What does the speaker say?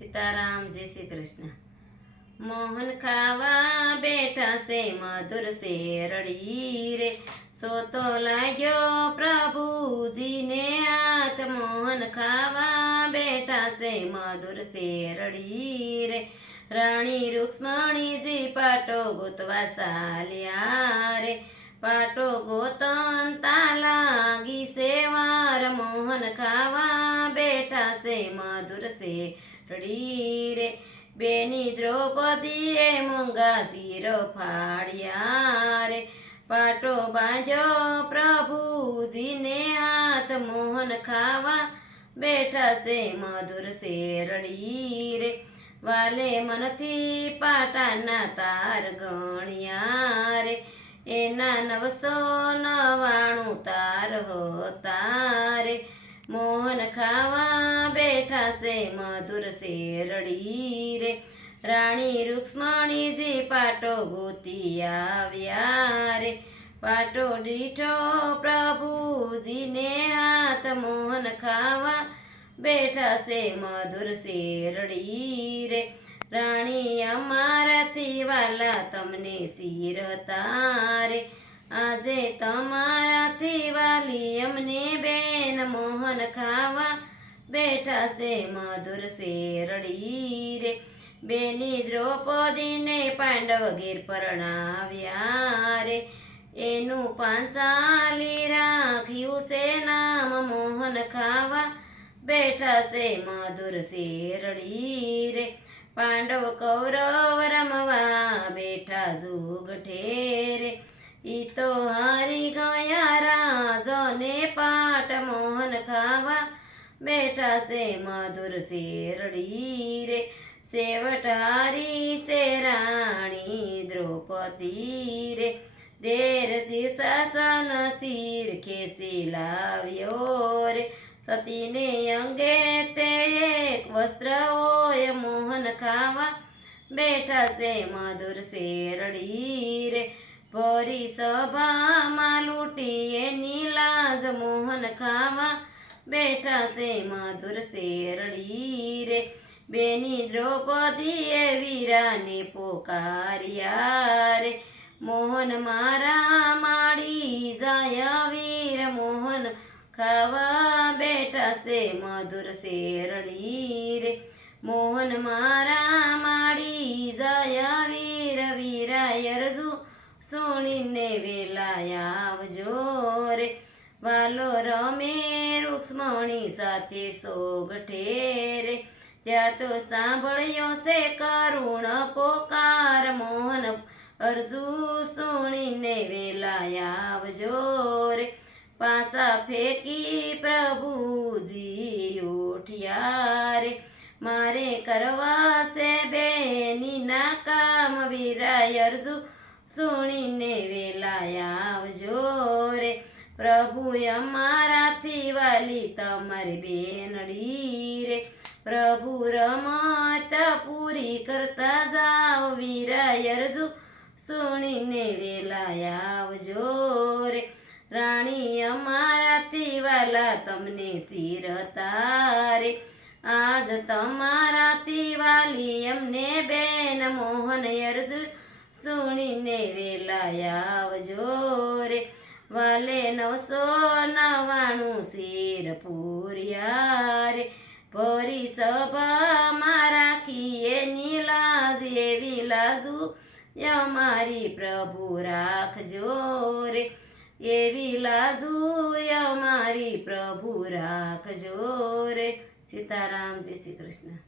સીતારામ, જય શ્રી કૃષ્ણ। મોહન ખાવા બેઠા છે મધુર શેરડી રે, સોતો લાગ્યો પ્રભુજીને હાથ। મોહન ખાવા બેઠા છે મધુર શેરડી રે, રાણી રૂક્ષ્મણીજી પાટો ગોતવા ચાલ્યા રે। પાટો ગોતતા લાગી સેવાર, મોહન ખાવા બેઠા છે મધુર શેરડી રે। બેની દ્રૌપદીએ મોંઘા શિર ફાડ્યા રે, પાટો બાંધ્યો પ્રભુજીને હાથ। મોહન ખાવા બેઠા છે મધુર શેરડી રે, વાલે મનથી પાટાના તાર ગણ્યા રે, એના 999 તાર હતા રે। મોહન ખાવા બેઠા છે મધુર શેરડી રે, રાણી રૂક્ષ્મણીજી પાટો ગોતી આવ્યા રે। પાટો દીઠો પ્રભુજીને હાથ, મોહન ખાવા બેઠા છે મધુર શેરડી રે, રાણી અમારાથી વાલા તમને શિર તારે, આજે તમારાથી વાલી અમને બેન। મોહન ખાવા બેઠા છે મધુર શેરડી રે, બેની દ્રૌપદીને પાંડવ ઘેર પરણાવ્યા રે, એનું પાંચાલી રાખ્યું છે નામ। મોહન ખાવા બેઠા છે મધુર શેરડી રે, પાંડવ કૌરવ રમવા બેઠા જુગઠે રે, ઈ તો હારી ગયા રાજને પાટ। મોહન ખાવા બેઠા છે મધુર શેરડી રે, સેવટ હારી છે રાણી દ્રૌપદી રે, દેર દિશાસન શિર ખેસી લાવ્યો રે, સતીને અંગે તે એક વસ્ત્ર હોય। મોહન ખાવા બેઠા છે મધુર શેરડી રે, ભરી સભામાં લૂંટી એની લાજ। મોહન ખાવા બેઠા છે મધુર શેરડી રે, બેની દ્રૌપદીએ વીરાને પોકાર્યા રે, મોહન મારા માડી જાય વીર। મોહન ખાવા બેઠા છે મધુર શેરડી રે, મોહન મારા માડી જાય વીર। વીરાય અરજુ સુણીને વેલાય આવજો રે, વાલો રમે રૂક્ષ્મણી સાથે સોગઠે રે, ત્યાં તો સાંભળ્યો છે કરુણ પોકાર। મોહન અરજુ સુણીને વેલાય આવજો રે, પાસા ફેંકી પ્રભુજી ઉઠ્યા રે, મારે કરવા છે બેની ના કામ। વીરાય અરજુ સુણીને વેલાય આવજો રે, પ્રભુ અમારાથી વાલી તમારી બેનડી રે, પ્રભુ રમત પૂરી કરતા જાઓ। વીરાય અરજુ સુણીને વેલાય આવજો રે, રાણી અમારાથી વાલા તમને શિર તારે, આજ તમારાથી વાલી અમને બેન। મોહન અરજુ સુણીને વેલાય આવજો રે, વાલે 999 શિર પૂર્યા રે, ભરી સભામાં રાખી એની લાજ, એવી લાજુ અમારી પ્રભુ રાખજો રે, એવી લાજુ અમારી પ્રભુ રાખજો રે। સીતારામ, જય શ્રી કૃષ્ણ।